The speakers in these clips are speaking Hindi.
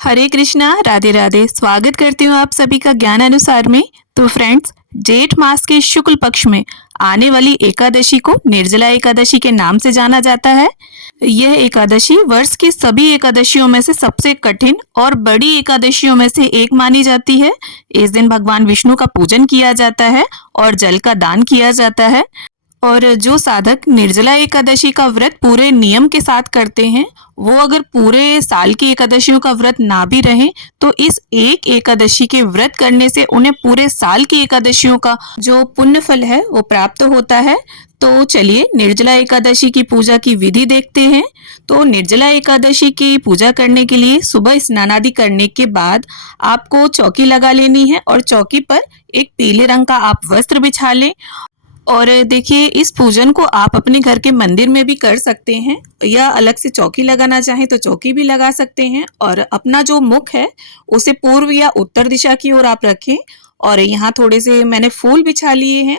हरे कृष्णा, राधे राधे। स्वागत करती हूँ आप सभी का ज्ञान अनुसार में। तो फ्रेंड्स, जेठ मास के शुक्ल पक्ष में आने वाली एकादशी को निर्जला एकादशी के नाम से जाना जाता है। यह एकादशी वर्ष की सभी एकादशियों में से सबसे कठिन और बड़ी एकादशियों में से एक मानी जाती है। इस दिन भगवान विष्णु का पूजन किया जाता है और जल का दान किया जाता है। और जो साधक निर्जला एकादशी का व्रत पूरे नियम के साथ करते हैं, वो अगर पूरे साल की एकादशियों का व्रत ना भी रहे तो इस एक एकादशी के व्रत करने से उन्हें पूरे साल की एकादशियों का जो पुण्य फल है वो प्राप्त होता है। तो चलिए निर्जला एकादशी की पूजा की विधि देखते हैं। तो निर्जला एकादशी की पूजा करने के लिए सुबह स्नान आदि करने के बाद आपको चौकी लगा लेनी है और चौकी पर एक पीले रंग का आप वस्त्र बिछा लें। और देखिए, इस पूजन को आप अपने घर के मंदिर में भी कर सकते हैं या अलग से चौकी लगाना चाहें तो चौकी भी लगा सकते हैं। और अपना जो मुख है उसे पूर्व या उत्तर दिशा की ओर आप रखें और यहाँ थोड़े से मैंने फूल बिछा लिए हैं।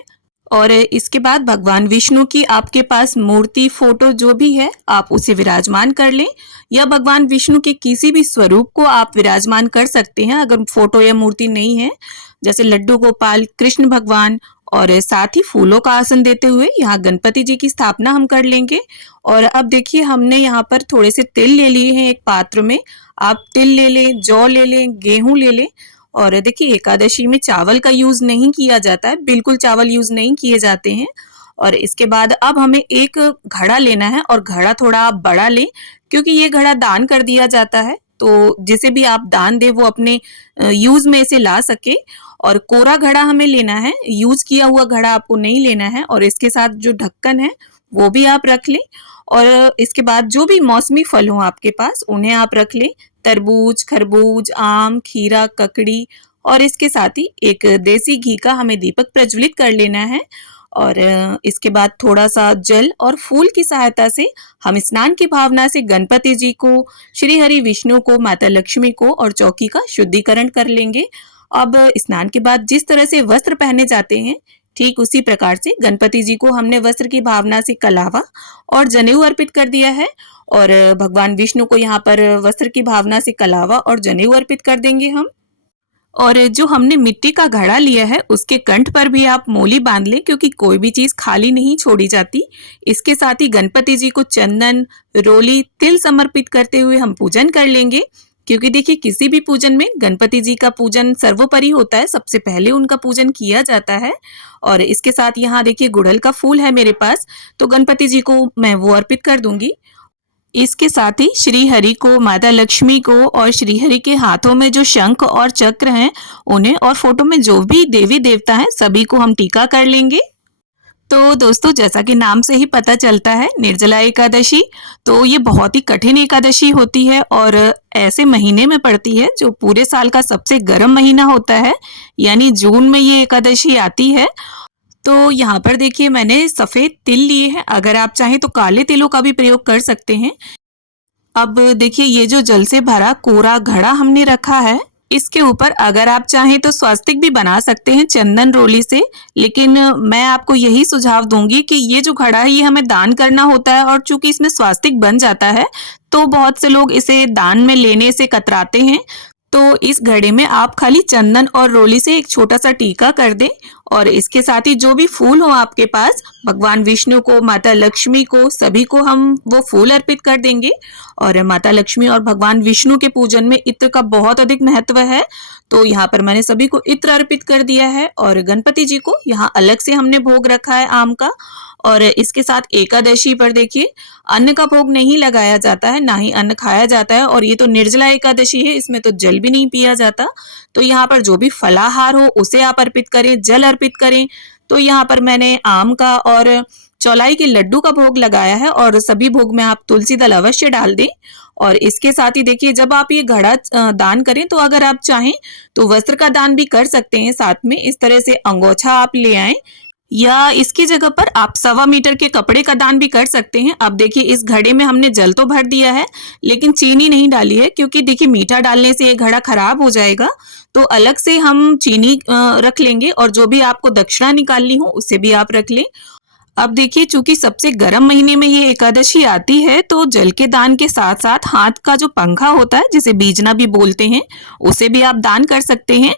और इसके बाद भगवान विष्णु की आपके पास मूर्ति, फोटो जो भी है आप उसे विराजमान कर लें, या भगवान विष्णु के किसी भी स्वरूप को आप विराजमान कर सकते हैं अगर फोटो या मूर्ति नहीं है, जैसे लड्डू गोपाल, कृष्ण भगवान। और साथ ही फूलों का आसन देते हुए यहाँ गणपति जी की स्थापना हम कर लेंगे। और अब देखिए, हमने यहाँ पर थोड़े से तिल ले लिए हैं एक पात्र में। आप तिल ले लें, जौ ले लें, गेहूं ले लें। और देखिए, एकादशी में चावल का यूज नहीं किया जाता है, बिल्कुल चावल यूज नहीं किए जाते हैं। और इसके बाद अब हमें एक घड़ा लेना है और घड़ा थोड़ा आप बड़ा लें, क्योंकि ये घड़ा दान कर दिया जाता है। तो जिसे भी आप दान दे वो अपने यूज में इसे ला सके। और कोरा घड़ा हमें लेना है, यूज किया हुआ घड़ा आपको नहीं लेना है। और इसके साथ जो ढक्कन है वो भी आप रख लें। और इसके बाद जो भी मौसमी फल हो आपके पास उन्हें आप रख लें, तरबूज, खरबूज, आम, खीरा, ककड़ी। और इसके साथ ही एक देसी घी का हमें दीपक प्रज्वलित कर लेना है। और इसके बाद थोड़ा सा जल और फूल की सहायता से हम स्नान की भावना से गणपति जी को, श्री हरि विष्णु को, माता लक्ष्मी को और चौकी का शुद्धिकरण कर लेंगे। अब स्नान के बाद जिस तरह से वस्त्र पहने जाते हैं, ठीक उसी प्रकार से गणपति जी को हमने वस्त्र की भावना से कलावा और जनेऊ अर्पित कर दिया है। और भगवान विष्णु को यहाँ पर वस्त्र की भावना से कलावा और जनेऊ अर्पित कर देंगे हम। और जो हमने मिट्टी का घड़ा लिया है उसके कंठ पर भी आप मोली बांध लें, क्योंकि कोई भी चीज खाली नहीं छोड़ी जाती। इसके साथ ही गणपति जी को चंदन, रोली, तिल समर्पित करते हुए हम पूजन कर लेंगे। क्योंकि देखिए, किसी भी पूजन में गणपति जी का पूजन सर्वोपरि होता है, सबसे पहले उनका पूजन किया जाता है। और इसके साथ यहाँ देखिए, गुड़हल का फूल है मेरे पास, तो गणपति जी को मैं वो अर्पित कर दूंगी। इसके साथ ही श्री हरि को, माता लक्ष्मी को और श्री हरि के हाथों में जो शंख और चक्र हैं उन्हें, और फोटो में जो भी देवी देवता हैं सभी को हम टीका कर लेंगे। तो दोस्तों, जैसा कि नाम से ही पता चलता है, निर्जला एकादशी तो ये बहुत ही कठिन एकादशी होती है और ऐसे महीने में पड़ती है जो पूरे साल का सबसे गर्म महीना होता है, यानी जून में ये एकादशी आती है। तो यहाँ पर देखिए, मैंने सफेद तिल लिए हैं, अगर आप चाहें तो काले तिलों का भी प्रयोग कर सकते हैं। अब देखिए, ये जो जल से भरा कोरा घड़ा हमने रखा है, इसके ऊपर अगर आप चाहें तो स्वास्तिक भी बना सकते हैं चंदन रोली से। लेकिन मैं आपको यही सुझाव दूंगी कि ये जो घड़ा है ये हमें दान करना होता है, और चूंकि इसमें स्वास्तिक बन जाता है तो बहुत से लोग इसे दान में लेने से कतराते हैं। तो इस घड़े में आप खाली चंदन और रोली से एक छोटा सा टीका कर दें। और इसके साथ ही जो भी फूल हो आपके पास, भगवान विष्णु को, माता लक्ष्मी को, सभी को हम वो फूल अर्पित कर देंगे। और माता लक्ष्मी और भगवान विष्णु के पूजन में इत्र का बहुत अधिक महत्व है, तो यहाँ पर मैंने सभी को इत्र अर्पित कर दिया है। और गणपति जी को यहाँ अलग से हमने भोग रखा है आम का। और इसके साथ एकादशी पर देखिए, अन्न का भोग नहीं लगाया जाता है, ना ही अन्न खाया जाता है। और ये तो निर्जला एकादशी है, इसमें तो जल भी नहीं पिया जाता। तो यहाँ पर जो भी फलाहार हो उसे आप अर्पित करें, जल अर्पित करें। तो यहाँ पर मैंने आम का और चौलाई के लड्डू का भोग लगाया है, और सभी भोग में आप तुलसी दल अवश्य डाल दें। और इसके साथ ही देखिए, जब आप ये घड़ा दान करें तो अगर आप चाहें तो वस्त्र का दान भी कर सकते हैं साथ में। इस तरह से अंगोछा आप ले आएं, या इसकी जगह पर आप 1.25 मीटर के कपड़े का दान भी कर सकते हैं। अब देखिए, इस घड़े में हमने जल तो भर दिया है लेकिन चीनी नहीं डाली है, क्योंकि देखिए मीठा डालने से ये घड़ा खराब हो जाएगा। तो अलग से हम चीनी रख लेंगे, और जो भी आपको दक्षिणा निकालनी हो उसे भी आप रख लें। अब देखिए, चूंकि सबसे गर्म महीने में ये एकादशी आती है, तो जल के दान के साथ साथ हाथ का जो पंखा होता है, जिसे बीजना भी बोलते हैं, उसे भी आप दान कर सकते हैं।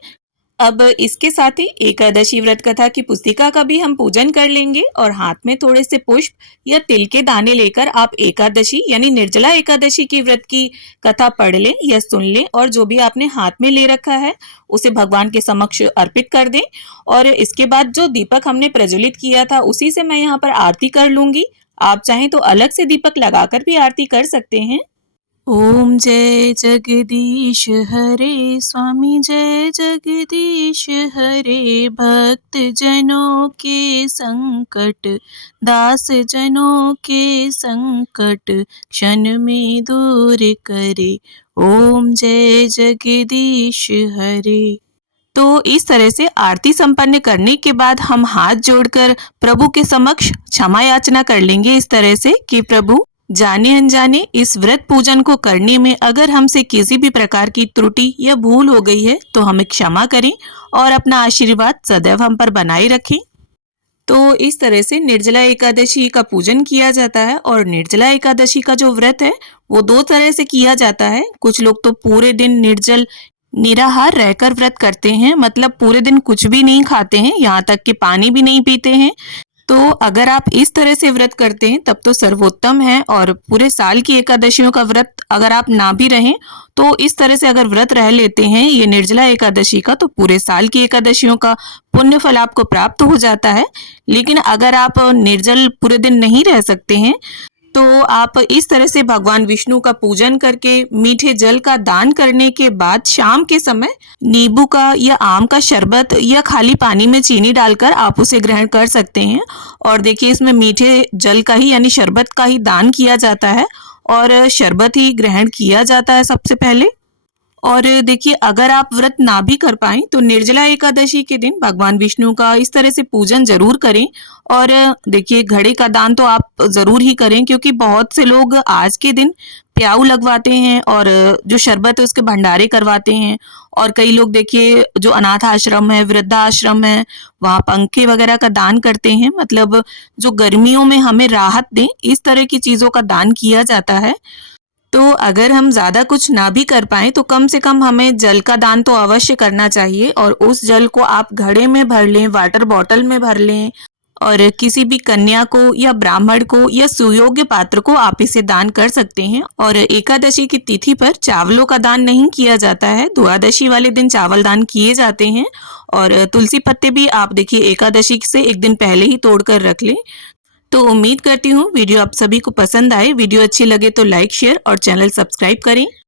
अब इसके साथ ही एकादशी व्रत कथा की पुस्तिका का भी हम पूजन कर लेंगे और हाथ में थोड़े से पुष्प या तिल के दाने लेकर आप एकादशी यानी निर्जला एकादशी की व्रत की कथा पढ़ लें या सुन लें और जो भी आपने हाथ में ले रखा है उसे भगवान के समक्ष अर्पित कर दें। और इसके बाद जो दीपक हमने प्रज्वलित किया था उसी से मैं यहाँ पर आरती कर लूंगी। आप चाहें तो अलग से दीपक लगाकर भी आरती कर सकते हैं। ओम जय जगदीश हरे स्वामी, जय जगदीश हरे। भक्त जनों के संकट, दास जनों के संकट क्षण में दूर करे। ओम जय जगदीश हरे। तो इस तरह से आरती संपन्न करने के बाद हम हाथ जोड़कर प्रभु के समक्ष क्षमा याचना कर लेंगे इस तरह से कि प्रभु, जाने अनजाने इस व्रत पूजन को करने में अगर हमसे किसी भी प्रकार की त्रुटि या भूल हो गई है तो हमें क्षमा करें और अपना आशीर्वाद सदैव हम पर बनाए रखें। तो इस तरह से निर्जला एकादशी का पूजन किया जाता है। और निर्जला एकादशी का जो व्रत है वो दो तरह से किया जाता है। कुछ लोग तो पूरे दिन निर्जल निराहार रहकर व्रत करते हैं, मतलब पूरे दिन कुछ भी नहीं खाते हैं, यहाँ तक कि पानी भी नहीं पीते हैं। तो अगर आप इस तरह से व्रत करते हैं तब तो सर्वोत्तम है। और पूरे साल की एकादशियों का व्रत अगर आप ना भी रहें तो इस तरह से अगर व्रत रह लेते हैं ये निर्जला एकादशी का, तो पूरे साल की एकादशियों का पुण्य फल आपको प्राप्त हो जाता है। लेकिन अगर आप निर्जल पूरे दिन नहीं रह सकते हैं तो आप इस तरह से भगवान विष्णु का पूजन करके मीठे जल का दान करने के बाद शाम के समय नींबू का या आम का शरबत या खाली पानी में चीनी डालकर आप उसे ग्रहण कर सकते हैं। और देखिए, इसमें मीठे जल का ही यानी शरबत का ही दान किया जाता है और शरबत ही ग्रहण किया जाता है सबसे पहले। और देखिए, अगर आप व्रत ना भी कर पाएं तो निर्जला एकादशी के दिन भगवान विष्णु का इस तरह से पूजन जरूर करें। और देखिए, घड़े का दान तो आप जरूर ही करें, क्योंकि बहुत से लोग आज के दिन प्याऊ लगवाते हैं और जो शरबत है उसके भंडारे करवाते हैं। और कई लोग देखिए जो अनाथ आश्रम है, वृद्धाश्रम है, वहाँ पंखे वगैरह का दान करते हैं, मतलब जो गर्मियों में हमें राहत दें, इस तरह की चीजों का दान किया जाता है। तो अगर हम ज़्यादा कुछ ना भी कर पाएँ तो कम से कम हमें जल का दान तो अवश्य करना चाहिए। और उस जल को आप घड़े में भर लें, वाटर बॉटल में भर लें और किसी भी कन्या को या ब्राह्मण को या सुयोग्य पात्र को आप इसे दान कर सकते हैं। और एकादशी की तिथि पर चावलों का दान नहीं किया जाता है, द्वादशी वाले दिन चावल दान किए जाते हैं। और तुलसी पत्ते भी आप देखिए एकादशी से एक दिन पहले ही तोड़ कर रख लें। तो उम्मीद करती हूँ वीडियो आप सभी को पसंद आए। वीडियो अच्छी लगे तो लाइक, शेयर और चैनल सब्सक्राइब करें।